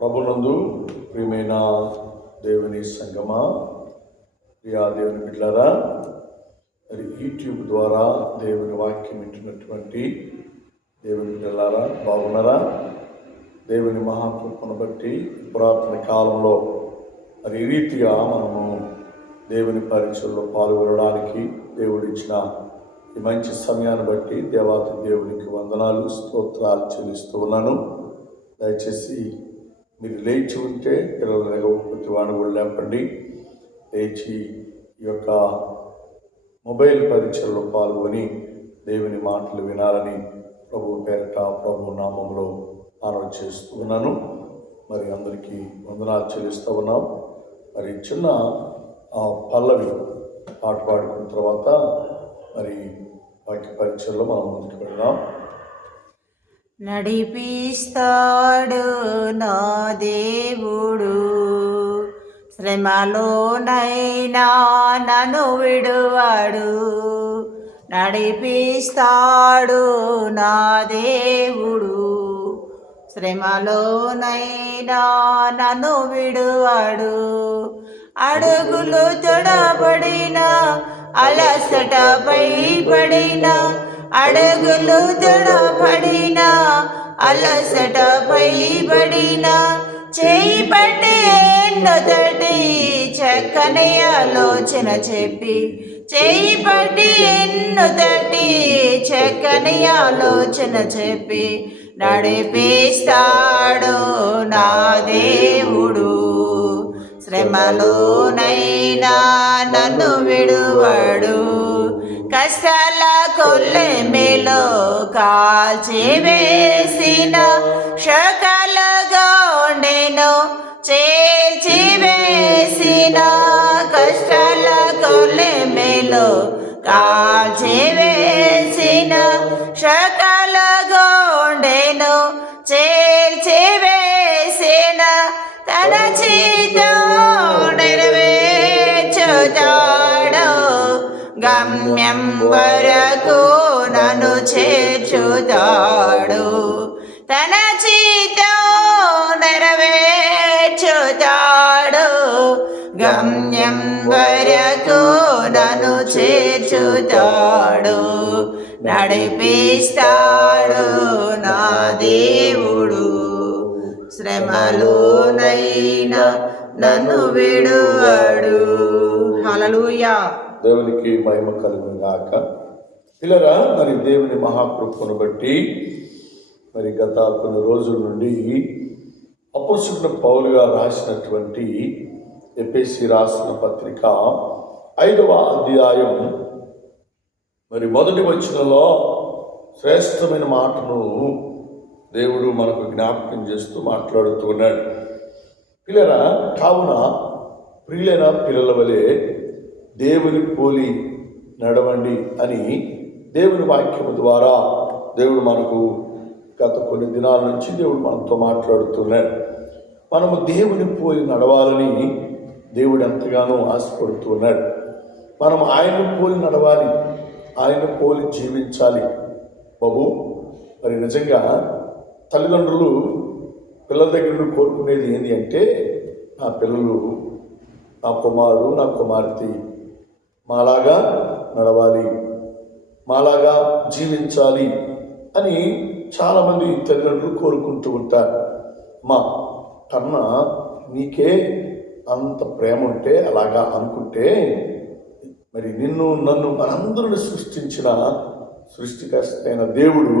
ప్రభునందు ప్రియమైన దేవుని సంగమా, ప్రియా దేవుని బిడ్డలారా, మరి యూట్యూబ్ ద్వారా దేవుని వాక్యం వింటున్నటువంటి దేవుని బిడ్డలారా బాగున్నారా? దేవుని మహాకృపను బట్టి పురాతన కాలంలో మరి ఈ రీతిగా మనము దేవుని పరీక్షల్లో పాల్గొనడానికి దేవుడిచ్చిన ఈ మంచి సమయాన్ని బట్టి దేవాతి దేవునికి వందనాలు, స్తోత్రాలు చెల్లిస్తూ ఉన్నాను. దయచేసి మీరు లేచి ఉంటే పిల్లలు లేకపోతే వాడిని కూడా లేపండి. లేచి ఈ యొక్క మొబైల్ పరీక్షల్లో పాల్గొని దేవుని మాటలు వినాలని ప్రభు పేరట ప్రభు నామంలో మనవి చేస్తూ ఉన్నాను. మరి అందరికీ వందనాలు చెల్లిస్తూ ఉన్నాం. మరి చిన్న పల్లవి పాట పాడుకున్న తర్వాత మరి వాక్య పరీక్షల్లో మనం ముందుకు వెళ్దాం. నడిపిస్తాడు నా దేవుడు, శ్రమలోనైనా నన్ను విడువాడు. నడిపిస్తాడు నా దేవుడు, శ్రమలోనైనా నన్ను విడువాడు. అడుగులు తొడబడిన అలసటపై పడిన, అడుగులు తొడబడిన అలసటపై పడిన, చేయి పట్టి ఎన్నొదటి చక్కని ఆలోచన చెప్పి, చేయి పట్టి ఎన్నొదటి చక్కని ఆలోచన చెప్పి నడిపిస్తాడు నా దేవుడు. శ్రమలోనైనా నన్ను విడువడు. కష్టాల కొల్లెమెలో కాల్చివేసిన, శోకాలుగా ఉండెను చేల్చివేసిన, కష్టాల కొల్లెమెలో కాల్చివేసిన, శోకాలుగా ఉండెను చేల్చివేసిన, తన చిత్తం నెరవేర్చుతాడు. గమ్యం వరకు నన్ను చేర్చుతాడు. తన చిత్తం నెరవేర్చుతాడు. గమ్యం వరకు నన్ను చేర్చుతాడు. నడిపిస్తాడు నా దేవుడు, శ్రమలోనైనా నన్ను విడువడు. హల్లెలూయా. దేవునికి మహిమ కలుగును గాక. పిల్లరా, మరి దేవుని మహాకృపను బట్టి మరి గత కొన్ని రోజుల నుండి అపోస్తలుడైన పౌలు గారు రాసినటువంటి ఎఫెసీ రాసిన పత్రిక 5వ అధ్యాయం మరి మొదటి వచనంలో శ్రేష్టమైన మాటను దేవుడు మనకు జ్ఞాపకం చేస్తూ మాట్లాడుతూ ఉన్నాడు. పిల్లరా, కావున ప్రియులైన పిల్లల వలె దేవుని పోలి నడవండి అని దేవుని వాక్యము ద్వారా దేవుడు మనకు గత కొన్ని దినాల నుంచి దేవుడు మనతో మాట్లాడుతున్నాడు. మనము దేవుని పోలి నడవాలని దేవుడు ఎంతగానో ఆశపడుతున్నాడు. మనం ఆయన్ని పోలి నడవాలి, ఆయన పోలి జీవించాలి. బాబు, మరి నిజంగా తల్లిదండ్రులు పిల్లల దగ్గర నుండి కోరుకునేది ఏంటి అంటే, నా పిల్లలు, నా కుమారుడు, నా కుమార్తె మాలాగా నడవాలి, మాలాగా జీవించాలి అని చాలామంది తల్లిదండ్రులు కోరుకుంటూ ఉంటారు. మా కన్నా నీకే అంత ప్రేమ ఉంటే, అలాగా అనుకుంటే మరి నిన్ను నన్ను మనందరిని సృష్టించిన సృష్టికర్త అయిన దేవుడు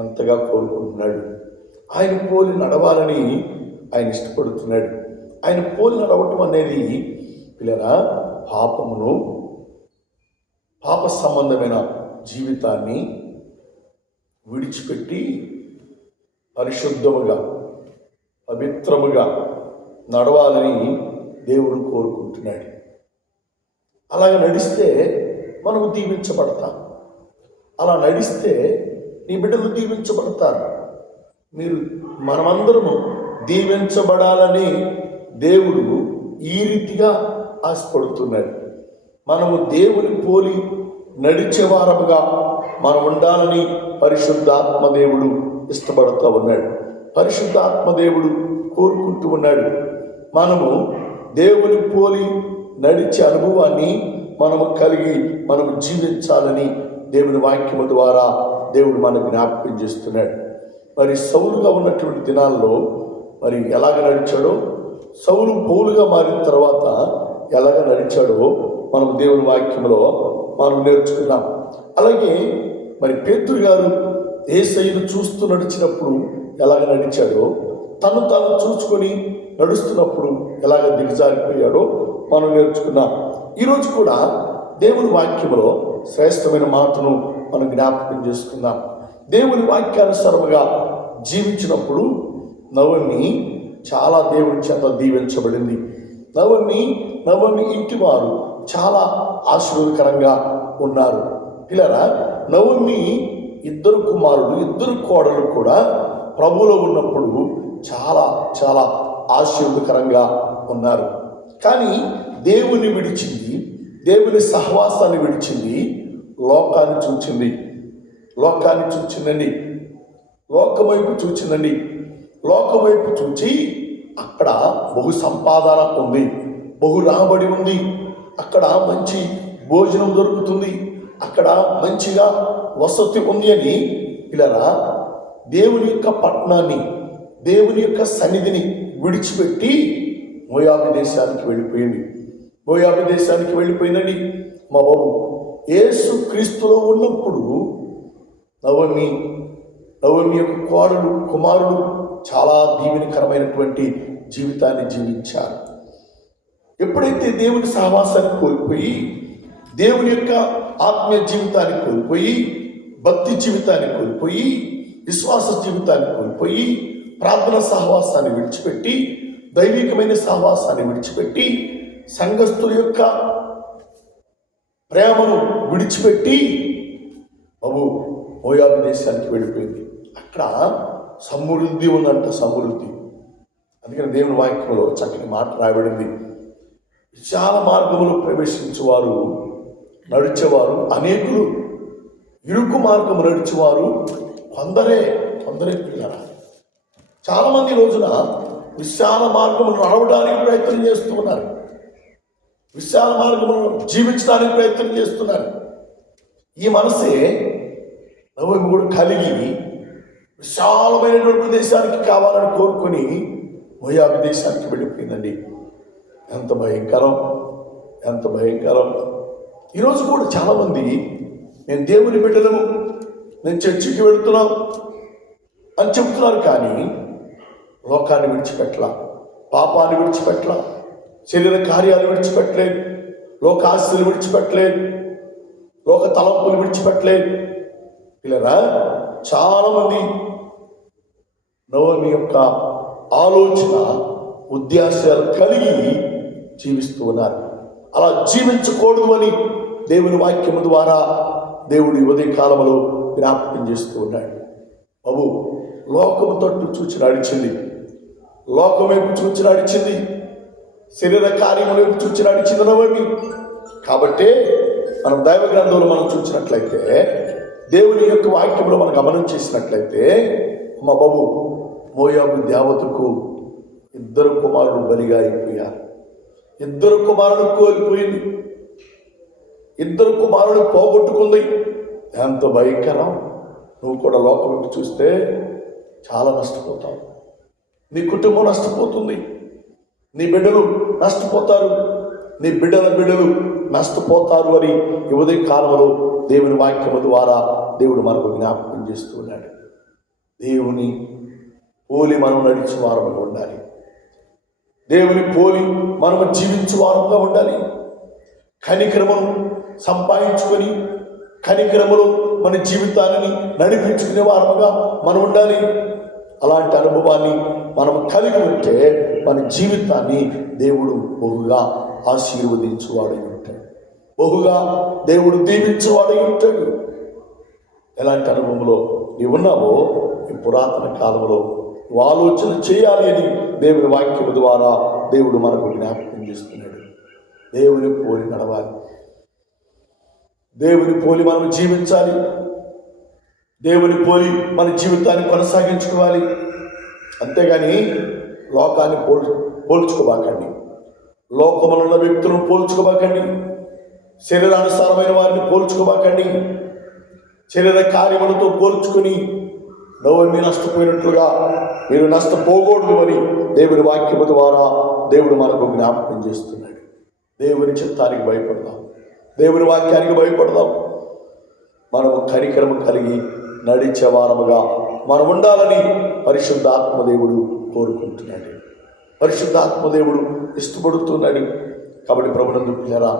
ఎంతగా కోరుకుంటున్నాడు. ఆయన పోలి నడవాలని ఆయన ఇష్టపడుతున్నాడు. ఆయన పోలి నడవటం అనేది పిల్లరా పాప సంబంధమైన జీవితాన్ని విడిచిపెట్టి పరిశుద్ధముగా పవిత్రముగా నడవాలని దేవుడు కోరుకుంటున్నాడు. అలాగ నడిస్తే మనము దీవించబడతాం. అలా నడిస్తే నీ బిడ్డలు దీవించబడతారు. మనమందరము దీవించబడాలని దేవుడు ఈ రీతిగా ఆశపడుతున్నాడు. మనము దేవుని పోలి నడిచేవారముగా మనం ఉండాలని పరిశుద్ధాత్మ దేవుడు ఇష్టపడుతూ ఉన్నాడు. పరిశుద్ధాత్మ దేవుడు కోరుకుంటూ ఉన్నాడు. మనము దేవుని పోలి నడిచే అనుభవాన్ని మనము కలిగి మనము జీవించాలని దేవుని వాక్యము ద్వారా దేవుడు మనకు జ్ఞాపకం చేస్తున్నాడు. మరి సౌలుగా ఉన్నటువంటి దినాల్లో మరి ఎలాగ నడిచాడో, సౌలు పౌలుగా మారిన తర్వాత ఎలాగ నడిచాడో మనం దేవుని వాక్యంలో మనం నేర్చుకున్నాం. అలాగే మరి పేతురు గారు యేసయ్యను చూస్తూ నడిచినప్పుడు ఎలాగ నడిచాడో, తను చూసుకొని నడుస్తున్నప్పుడు ఎలాగ దిగజారిపోయాడో మనం నేర్చుకున్నాం. ఈరోజు కూడా దేవుని వాక్యంలో శ్రేష్టమైన మాటను మనం జ్ఞాపకం చేసుకుందాం. దేవుని వాక్యానుసారముగా జీవించినప్పుడు నవమి చాలా దేవుని చేత దీవించబడింది. నవమి ఇంటి వారు చాలా ఆశీర్వాదకరంగా ఉన్నారు. పిల్లరా, నవమి ఇద్దరు కుమారులు, ఇద్దరు కోడలు కూడా ప్రభువులో ఉన్నప్పుడు చాలా చాలా ఆశీర్వాదకరంగా ఉన్నారు. కానీ దేవుని విడిచింది, దేవుని సహవాసాన్ని విడిచింది, లోకాన్ని చూచిందండి. లోకం వైపు చూచి అక్కడ బహు సంపాదన ఉంది, బహు రాబడి ఉంది, అక్కడ మంచి భోజనం దొరుకుతుంది, అక్కడ మంచిగా వసతి ఉంది అని పిల్లరా దేవుని యొక్క పట్టణాన్ని, దేవుని యొక్క సన్నిధిని విడిచిపెట్టి మోయాబు దేశానికి వెళ్ళిపోయిందండి. మా బాబు యేసు క్రీస్తులో ఉన్నప్పుడు నవమి యొక్క కోడలు కుమారుడు చాలా దీవెనకరమైనటువంటి జీవితాన్ని జీవించారు. ఎప్పుడైతే దేవుని సహవాసాన్ని కోల్పోయి, దేవుని యొక్క ఆత్మీయ జీవితాన్ని కోల్పోయి, భక్తి జీవితాన్ని కోల్పోయి, విశ్వాస జీవితాన్ని కోల్పోయి, ప్రార్థన సహవాసాన్ని విడిచిపెట్టి, దైవికమైన సహవాసాన్ని విడిచిపెట్టి, సంఘస్థుల యొక్క ప్రేమను విడిచిపెట్టి బాబు మోయాబు దేశానికి వెళ్ళిపోయింది. అక్కడ సమృద్ధి ఉందంట, సమృద్ధి. అందుకని దేవుని వాక్యంలో చక్కని మాట రాయబడింది. విశాల మార్గములు ప్రవేశించేవారు, నడిచేవారు అనేకులు, ఇరుకు మార్గము నడిచేవారు కొందరే పిల్లరా. చాలామంది రోజున విశాల మార్గములు నడవడానికి ప్రయత్నం చేస్తూ ఉన్నారు, విశాల మార్గములను జీవించడానికి ప్రయత్నం చేస్తున్నారు. ఈ మనసే నవమి కూడా కలిగి విశాలమైనటువంటి ప్రదేశానికి కావాలని కోరుకొని మోయాబు దేశానికి వెళ్ళిపోయిందండి. ఎంత భయంకరం. ఈరోజు కూడా చాలామంది నేను దేవుని బిడ్డలము, నేను చర్చికి వెళుతున్నాం అని చెబుతున్నారు. కానీ లోకాన్ని విడిచిపెట్టలా, పాపాన్ని విడిచిపెట్టలా, శరీర కార్యాలు విడిచిపెట్టలేదు, లోక ఆశలు విడిచిపెట్టలేదు, లోక తలంపులు విడిచిపెట్టలేదు. పిల్లరా, చాలామంది నవమి యొక్క ఆలోచన ఉద్దేశాలు కలిగి జీవిస్తూ ఉన్నారు. అలా జీవించకూడదు అని దేవుని వాక్యము ద్వారా దేవుడు ఉదయ కాలంలో జ్ఞాపకం చేస్తూ ఉన్నాడు. బాబు లోకము తట్టు చూచి నడిచింది, లోకం వైపు చూచి నడిచింది, శరీర కార్యముల వైపు చూచి నడిచింది నవమి. కాబట్టి మనం దైవ గ్రంథంలో మనం చూసినట్లయితే, దేవుని యొక్క వాక్యంలో మనం గమనం చేసినట్లయితే, మా బాబు మోయాబు దేవతకు ఇద్దరు కుమారులు బలిగా అయిపోయారు. ఇద్దరు కుమారులు కోల్పోయింది, ఇద్దరు కుమారులు పోగొట్టుకుంది. ఎంత భయంకరం. నువ్వు కూడా లోకం వైపు చూస్తే చాలా నష్టపోతావు, నీ కుటుంబం నష్టపోతుంది, నీ బిడ్డలు నష్టపోతారు, నీ బిడ్డలు నష్టపోతారు అని ఉదయ కాలంలో దేవుని వాక్యము ద్వారా దేవుడు మనకు జ్ఞాపకం చేస్తూ ఉన్నాడు. దేవుని పోలి మనం నడిచే వారముగా ఉండాలి, దేవుని పోలి మనము జీవించే వారముగా ఉండాలి. కనికరమును సంపాదించుకొని కనికరములో మన జీవితాన్ని నడిపించుకునే వారముగా మనం ఉండాలి. అలాంటి అనుభవాన్ని మనం కలిగి ఉంటే మన జీవితాన్ని దేవుడు బహుగా ఆశీర్వదించువాడై ఉంటాడు, బహుగా దేవుడు దీవించేవాడై ఉంటాడు. ఎలాంటి అనుభవంలో నీవు ఉన్నావో ఈ పురాతన కాలంలో నువ్వు ఆలోచన చేయాలి అని దేవుని వాక్యం ద్వారా దేవుడు మనకు జ్ఞాపకం చేస్తున్నాడు. దేవుని పోలి నడవాలి, దేవుని పోలి మనం జీవించాలి, దేవుని పోలి మన జీవితాన్ని కొనసాగించుకోవాలి. అంతేగాని లోకాన్ని పోల్చుకోబాకండి. లోకములో ఉన్న వ్యక్తులను పోల్చుకోబాకండి. శరీరానుసారమైన వారిని పోల్చుకోబాకండి. శరీర కార్యములతో పోల్చుకొని నోవమి నష్టపోయినట్లుగా మీరు నష్టపోకూడదు అని దేవుని వాక్యము ద్వారా దేవుడు మనకు జ్ఞాపకం చేస్తున్నాడు. దేవుని చిత్తానికి భయపడదాం, దేవుని వాక్యానికి భయపడదాం. మనము కనికరము కలిగి నడిచే వారముగా మనం ఉండాలని పరిశుద్ధాత్మదేవుడు కోరుకుంటున్నాడు, పరిశుద్ధాత్మదేవుడు ఇష్టపడుతున్నాడు. కాబట్టి ప్రభునందు పిల్లరా,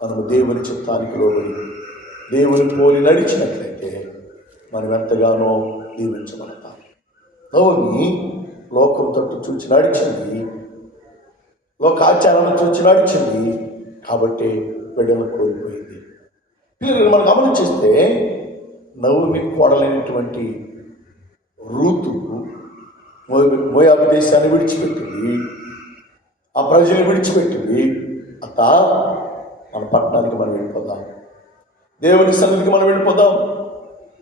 మనము దేవుని చిత్తానికి లోబడి దేవుని పోలి నడిచినట్లయితే మనం ఎంతగానో దీవించబడతాం. నోవమి లోకం తట్టు చూచి నడిచింది, లోకాచారాన్ని చూచి నడిచింది, కాబట్టి బిడ్డలను కోల్పోయింది. పిల్లలు మనం గమనించేస్తే నోవమి కోడలైనటువంటి రూతు మోయాబు దేశాన్ని విడిచిపెట్టింది, ఆ ప్రజలు విడిచిపెట్టింది. అత్త, మన పట్టణానికి మనం వెళ్ళిపోదాం, దేవుని సన్నిధికి మనం వెళ్ళిపోదాం,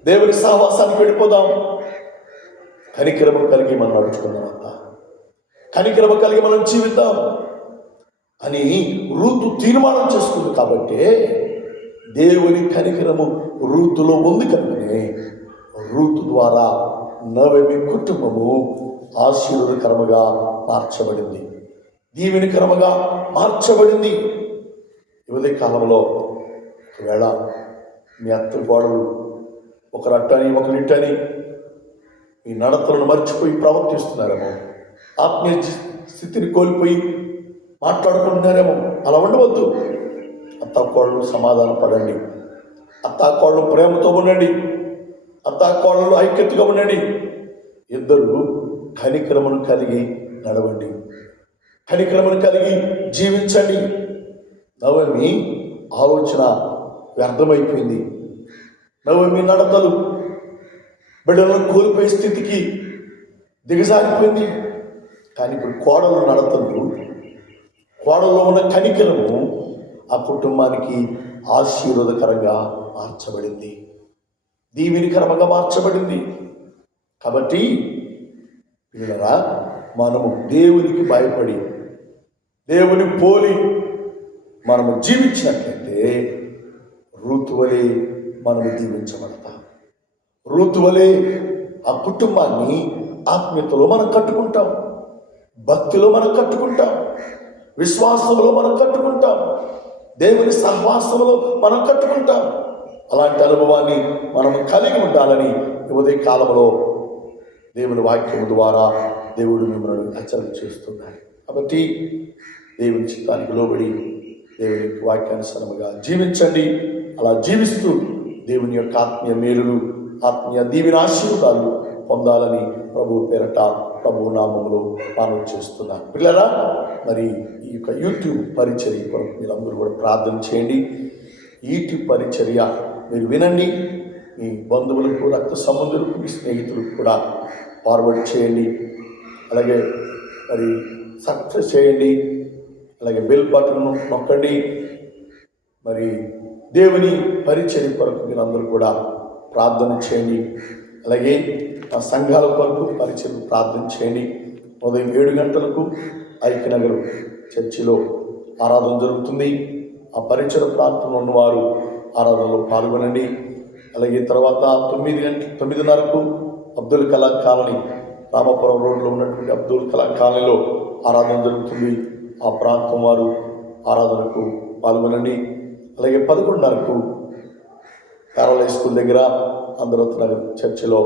దేవుని సహవాసానికి వెళ్ళిపోదాం, కనికరము కలిగి మనం నడుచుకుందాం, అంత కనికరము కలిగి మనం జీవిద్దాం అని రూతు తీర్మానం చేసుకుంది. కాబట్టి దేవుని కనికరము రూతులో ఉంది కనుకనే రూతు ద్వారా నోవమి కుటుంబము ఆశీర్వాదకరముగా మార్చబడింది, దీవెనకరముగా మార్చబడింది. ఉదయ కాలంలో ఒకవేళ మీ అత్త గోడలు ఒకరట్టని ఒకరిట్టని మీ నడతలను మర్చిపోయి ప్రవర్తిస్తున్నారేమో, ఆత్మీయ స్థితిని కోల్పోయి మాట్లాడుకుంటున్నారేమో, అలా ఉండవద్దు. అత్తాకోళ్ళు సమాధాన పడండి, అత్తాకోళ్ళు ప్రేమతో ఉండండి, అత్తాకోళ్ళలో ఐక్యతగా ఉండండి. ఇద్దరు కనికరమును కలిగి నడవండి, కనికరమును కలిగి జీవించండి. నోవమి ఆలోచన వ్యర్థమైపోయింది, నోవమి నడతలు బిడ్డలను కోల్పోయే స్థితికి దిగజారిపోయింది. కానీ ఇప్పుడు కోడలు నడతలు, కోడల్లో ఉన్న కనికరము ఆ కుటుంబానికి ఆశీర్వాదకరంగా మార్చబడింది, దీవెనకరంగా మార్చబడింది. కాబట్టి పిల్లరా, మనము దేవునికి భయపడి దేవుని పోలి మనము జీవించినట్లయితే రూతు వలె మనము దీవించబడతాం. రూతు వలె ఆ కుటుంబాన్ని ఆత్మీయతలో మనం కట్టుకుంటాం, భక్తిలో మనం కట్టుకుంటాం, విశ్వాసంలో మనం కట్టుకుంటాం, దేవుని సహవాసంలో మనం కట్టుకుంటాం. అలాంటి అనుభవాన్ని మనం కలిగి ఉండాలని ఉదయ కాలంలో దేవుని వాక్యం ద్వారా దేవుడు మిమ్మల్ని హెచ్చరిక చేస్తున్నాడు. కాబట్టి దేవుని చిత్తానికి లోబడి దేవుని వాక్యానుసారముగా జీవించండి. అలా జీవిస్తూ దేవుని యొక్క ఆత్మీయ మేలులు, ఆత్మీయ దీవెన ఆశీర్వాదాలు పొందాలని ప్రభు పేరట ప్రభు నామములో మనం చేస్తున్నాను. పిల్లరా, మరి ఈ యొక్క యూట్యూబ్ పరిచర్య కొరకు మీరందరూ కూడా ప్రార్థన చేయండి. యూట్యూబ్ పరిచర్య మీరు వినండి, మీ బంధువులకు, రక్త సంబంధులకు, మీ స్నేహితులకు కూడా ఫార్వర్డ్ చేయండి. అలాగే మరి సబ్స్క్రైబ్ చేయండి, అలాగే బెల్ బటన్ నొక్కండి. మరి దేవుని పరిచర్య కొరకు మీరందరూ కూడా ప్రార్థన చేయండి. అలాగే ఆ సంఘాల కొరకు పరిచర్య ప్రార్థన చేయండి. ఉదయం 7 గంటలకు ఐక్యనగర్ చర్చిలో ఆరాధన జరుగుతుంది. ఆ పరిచయ ప్రాంతంలో ఉన్నవారు ఆరాధనలో పాల్గొనండి. అలాగే తర్వాత 9:30కు అబ్దుల్ కలాం కాలనీ, రామాపురం రోడ్లో ఉన్నటువంటి అబ్దుల్ కలాం కాలనీలో ఆరాధన జరుగుతుంది. ఆ ప్రాంతం వారు ఆరాధనకు పాల్గొనండి. అలాగే 11:30కు ప్యారలై స్కూల్ దగ్గర అందరత్ నగర్ చర్చిలో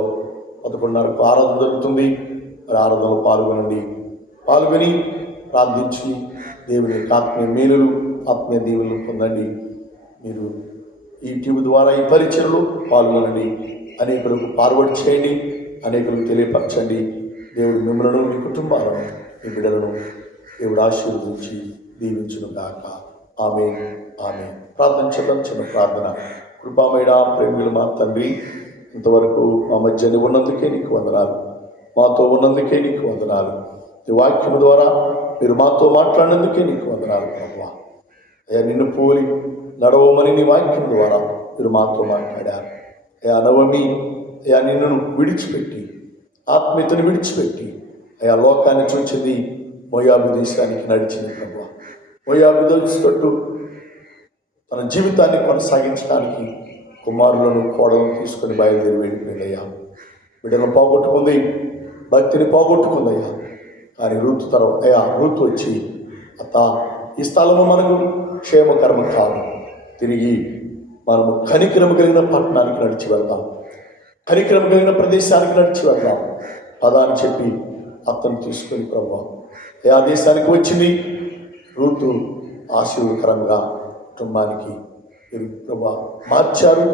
11:30కు ఆరాధన జరుగుతుంది. మరి ఆరాధనలో పాల్గొనండి. పాల్గొని ప్రార్థించి దేవుని ఆత్మీయ మేలులు, ఆత్మీయ దీవులను పొందండి. మీరు ఈ టీవీ ద్వారా ఈ పరిచయలో పాల్గొనండి. అనేకులకు ఫార్వర్డ్ చేయండి, అనేకులకు తెలియపరచండి. దేవుడు మిమ్మల్ని, మీ కుటుంబాలను, మీ బిడ్డలను దేవుడు ఆశీర్వదించి దీవించును గాక. ఆమేన్, ఆమేన్. ప్రార్థన చేద్దాం. చిన్న ప్రార్థన. కృపామయుడ, ప్రేమికులు మా తండ్రి, ఇంతవరకు మా మధ్య ఉన్నందుకే నీకు వందనాలు, మాతో ఉన్నందుకే నీకు వందనాలు. ఈ వాక్యము ద్వారా మీరు మాతో మాట్లాడినందుకే నీకు వందనాలు ప్రభువా. అయ్యా, నిన్ను పోలి నడవమని నీ వాక్యం ద్వారా మీరు మాతో మాట్లాడారు. అయ్యా నోవమి, అయ్యా నిన్ను విడిచిపెట్టి, ఆత్మీయతను విడిచిపెట్టి అయా లోకాన్ని చూచింది మోయాబు దేశానికి నడిచింది ప్రభు. మోయాబు దేశం తన జీవితాన్ని కొనసాగించడానికి కుమారులను కోడలను తీసుకొని బయలుదేరి వెళ్ళిపోయిందయ్యా. బిడ్డను పోగొట్టుకుంది, భక్తిని పోగొట్టుకుందయ్యా. కానీ రూతు వచ్చి అత్త, ఈ స్థలము మనకు క్షేమకరమ కాదు, తిరిగి మనము కనికరము కలిగిన పట్టణానికి నడిచి వెళ్దాం, కనికరము కలిగిన ప్రదేశానికి నడిచి వెళ్దాం పదా అని చెప్పి అతను తీసుకొని ప్రభు ఆ దేశానికి వచ్చింది. రూతు ఆశీర్వదకరంగా కుటుంబానికి ప్రభు మార్చారు,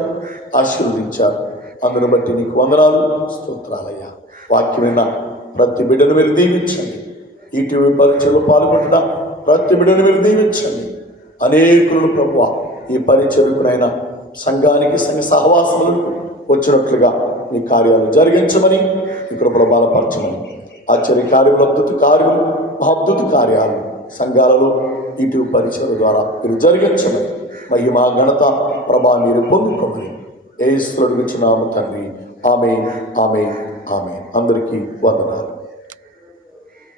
ఆశీర్వదించారు. అందును బట్టి నీకు వందనాలు, స్తోత్రాలయ్యా. వాక్యమైన ప్రతి బిడ్డను మీరు దీవించండి. ఈటీవీ పరీక్షలో పాల్గొంటున్న ప్రతి బిడ్డను మీరు దీవించండి. అనేకులను ప్రభువా ఈ పరిచయకునైనా సంఘానికి, సంఘ సహవాసములకు వచ్చినట్లుగా నీ కార్యాలు జరిగించమని, ఈ కృపలో బలపరచమని, ఆశ్చర్య కార్యములు, అద్భుత కార్యాలు సంఘాలలో ఈటీవీ పరిచయం ద్వారా మీరు జరిగించమని, మహిమ ఘనత ప్రభా మీరు పొందుకోమని యేసుని నామమున తండ్రి. ఆమేన్, ఆమేన్, ఆమేన్. అందరికీ వందనాలు.